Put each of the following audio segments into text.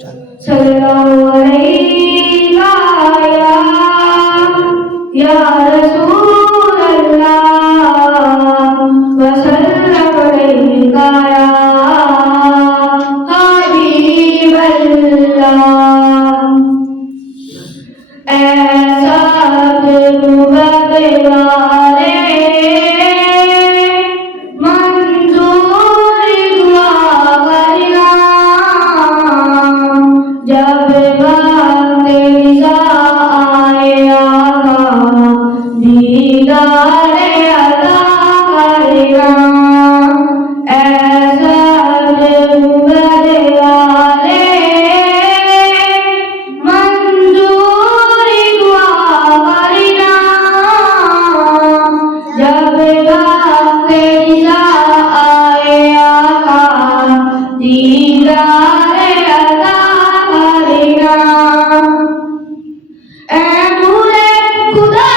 सल्लल्लाहु अलैहि या रसूल अल्लाह वसल्लम अलैका या हबीब अल्लाह। ऐसा गुबद वाले मंजूर दुआ करना जब वक्त रिज़ा आए आका दीदार अता करना। ऐसा गुबद वाले मंजूर दुआ करना जब वक्त रिज़ा आए आका दीदार अता करना। ऐ नूरे खुदा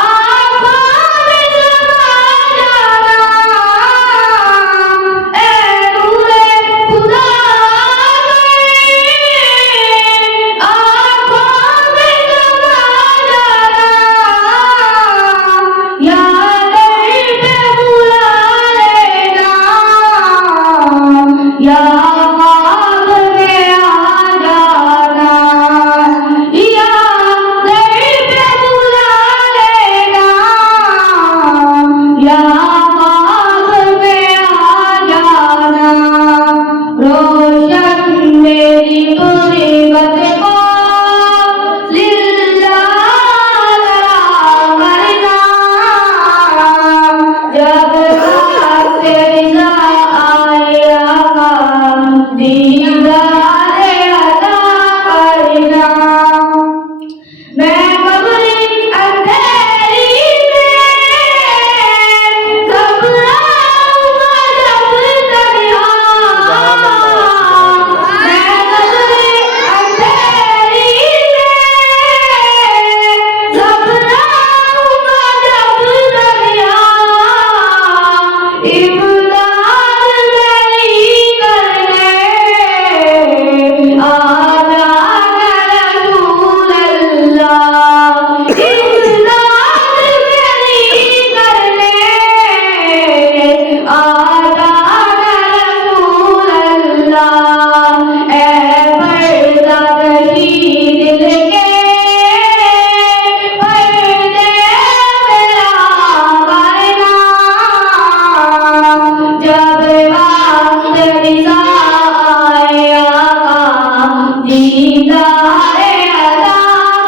आँखों में समा जाना। ऐ नूरे खुदा आँखों में समा जाना। या दर पे बुला लेना या ख्वाब में आ जाना। या दर पे बुला लेना या ख्वाब में आ जाना। रोशन मेरी गुर्बत को लिल्लाह करना जब वक्त रिज़ा आए आका दीदार अता करना। मैं कब्री अंधेरी में घबराऊंगा जब तन्हा। मैं कब्री अंधेरी में घबराऊंगा जब तन्हा। इमदाद मेरी करने आ जाना रसूल अल्लाह। इमदाद मेरी करने आ जाना रसूल अल्लाह। ऐ पर्दा दही दिल के पर्दे मेरा करना जब वक्त रिज़ा आए आका दीदार अता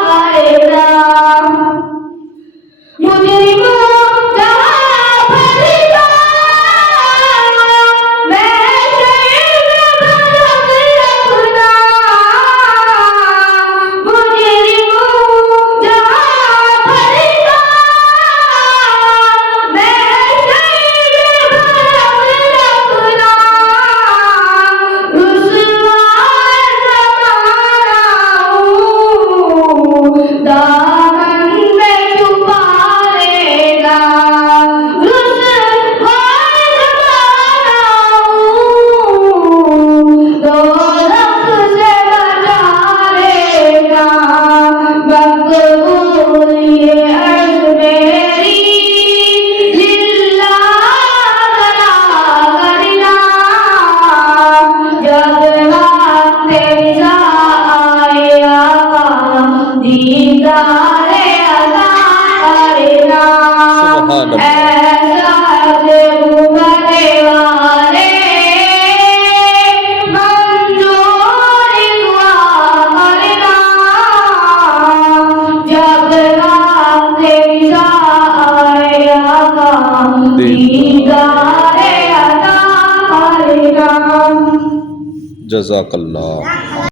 करना। मुजरिमों जहाँ फंसा महशर में भरम रखना। मुजरिमों जहाँ फंसा महशर में भरम रखना। रुसवा ज़माना हूँ दामन में छुपा लेगा। रुसवा ज़माना हूँ दोज़ख से बचा लेगा। मकबूल ये अर्ज़ मेरी लिल्लाह अता करना जब वक्त रिज़ा आए आका दीदार अता करना। ऐसा गुबद वाले मंजूर दुआ करना जब वक्त रिज़ा आए आका दीदार अता करना। जज़ाकल्लाह।